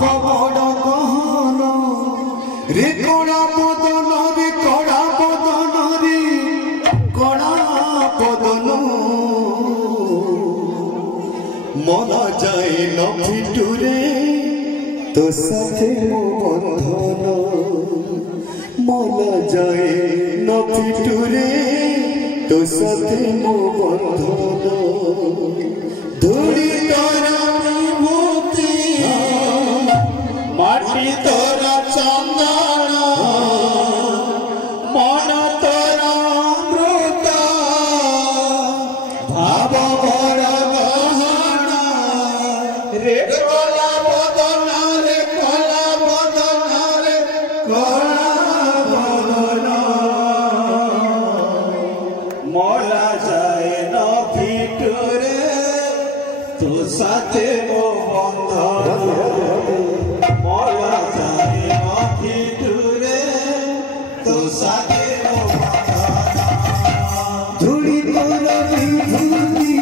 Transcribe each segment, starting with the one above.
भाव बड़ कहन रे कड़ा बदन रे कड़ा बदन रे कड़ा बदन मन जाए न फिटुरे तो साथे मो बंधन मन जाए न फिटुरे तो साथे मो बंधन धूड़ी तोरा विभूति माटी तोरा चंदन मन तोरा अमृत भाव बड़ गहन रे कला बदन रे कला बदन रे कला बदन मोला जाए न फिटुरे तो साथे मो बंधन मोला जाए न फिटुरे तो साथे मो बंधन धूड़ी तोरा विभूति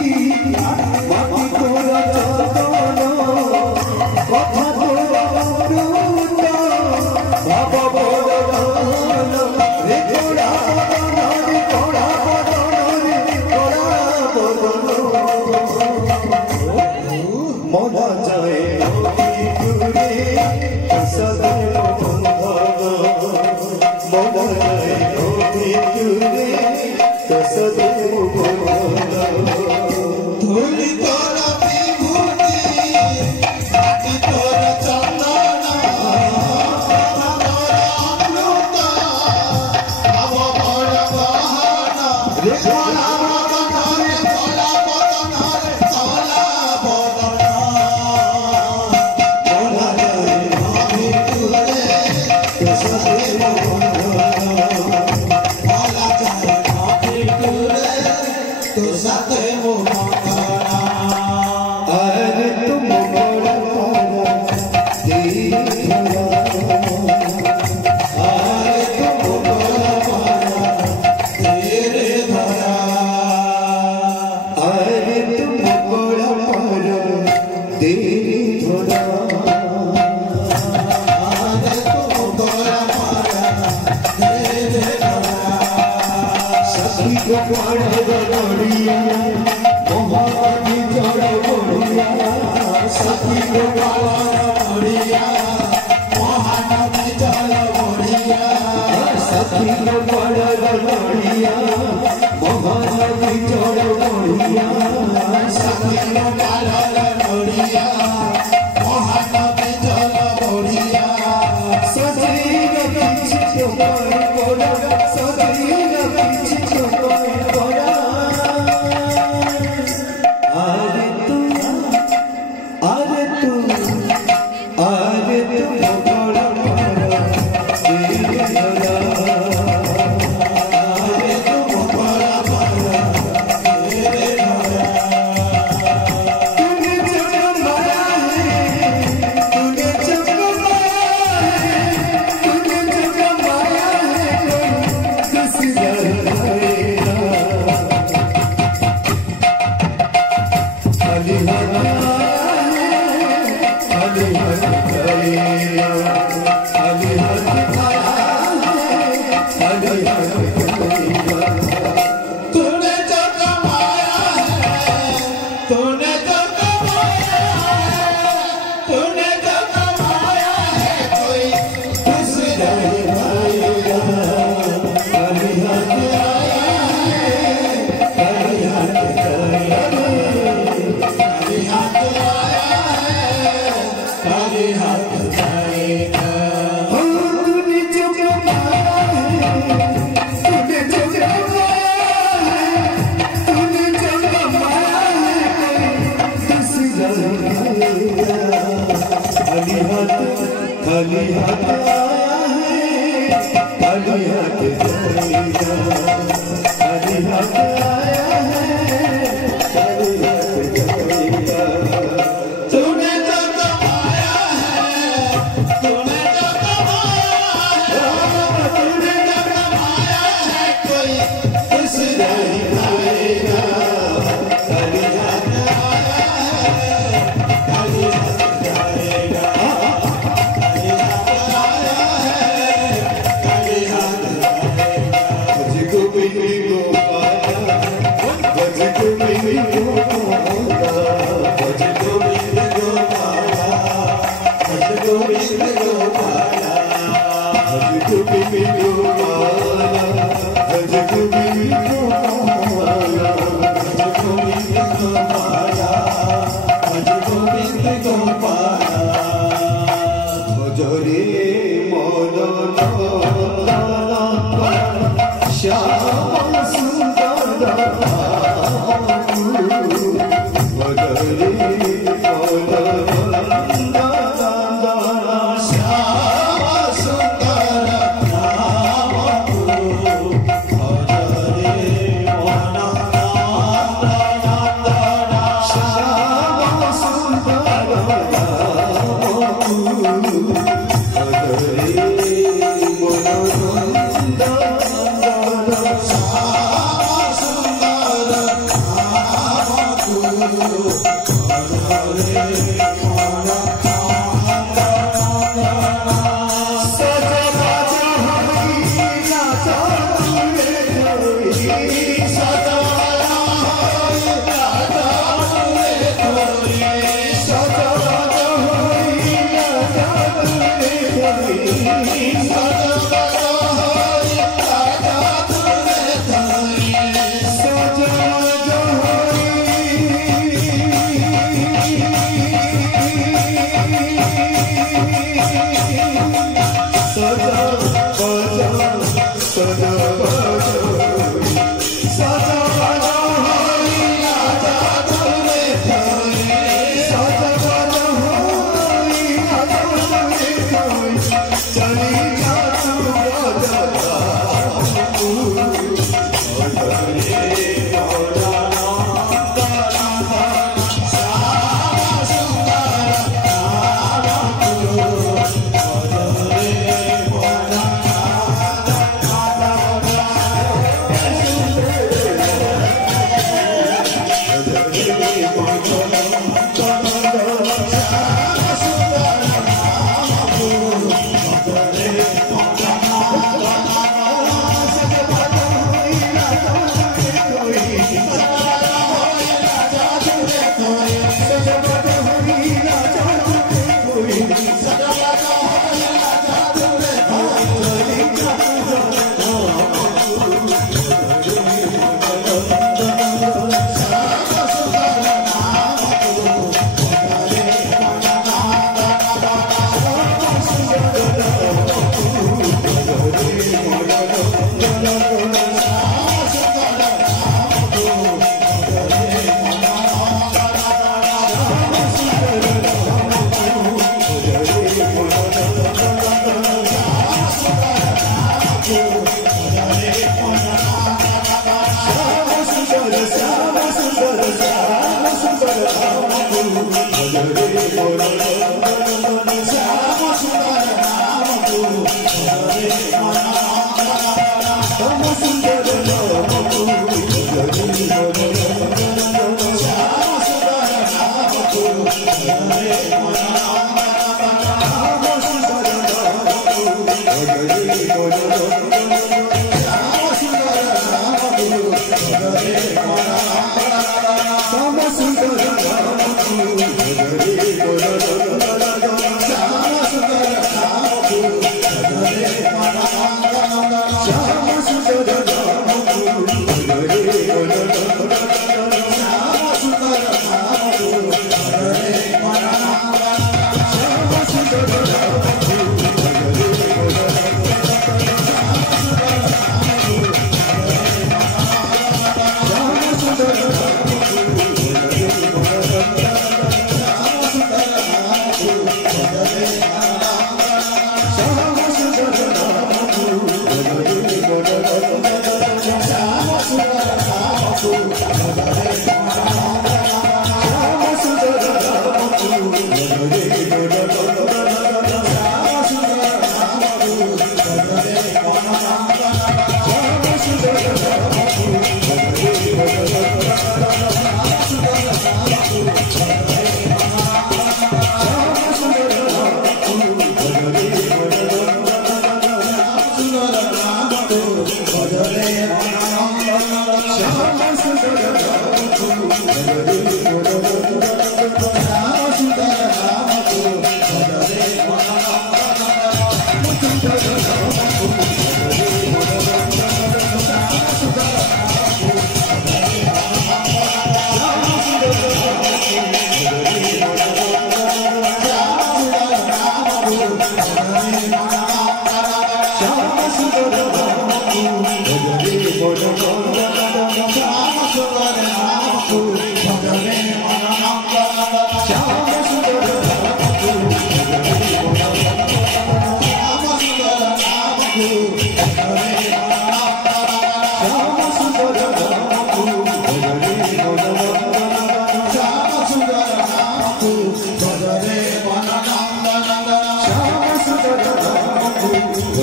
माटी तोरा चंदन कथा तोरा अमृत भाव बड़ गहन रे कड़ा बदन रे कड़ा बदन रे कड़ा बदन मोला जाए फिटुरे सदा बंधन मोला जाए फिटुरे सदा बंधन धूली तोरा विभूति माटी तोरा चंदन तोरा अमृत भाव बड़ गहन रे कला बदन रे कला बदन रे कला बदन मोला जाए फिटुरे साथे मो बंधन मोला जाए फिटुरे तो साथे मो बंधन अरे तुम बड़ा पारा दीवाना अरे तुम बड़ा पारा तेरे धरा अरे तुम बड़ा पारा तेरी धरा अरे तुम बड़ा पारा तेरे धरा सखी को पाड़ा गड़िया मोहब्बती जड़ बढ़िया सखी को पाड़ा गड़िया मोहब्बती जड़ बढ़िया सखी को पाड़ा गड़िया मोहब्बती जड़ बढ़िया सखी को पाड़ा गड़िया मोहब्बती जड़ बढ़िया सजीव पीछे पड़ा सजीव पीछे पड़ा अरे तुम बड़ा पारा तेरे धरा अरे तुम बड़ा पारा तेरे धरा तूने जग माया है तूने जग माया है तूने जग माया है किसी जाएगा अली तूने जो कमाया है तूने जो कमाया है तूने जो कमाया है कोई खुश रहेगा अली हाथ आया है अली हाथ आया अली हाथ आया है अली हाथ आएगा तूने जो कमाया है तूने जो कमाया है तूने जो कमाया है खुश रहेगा अली हाथ आया है अली हाथ जाएगा अली हाथ आया है अली हाथ जाएगा तूने जो कमाया है तूने जो कमाया है तूने जो कमाया है कोई खुश रहेगा अली हाथ आया है अली हाथ जाएगा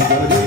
Shama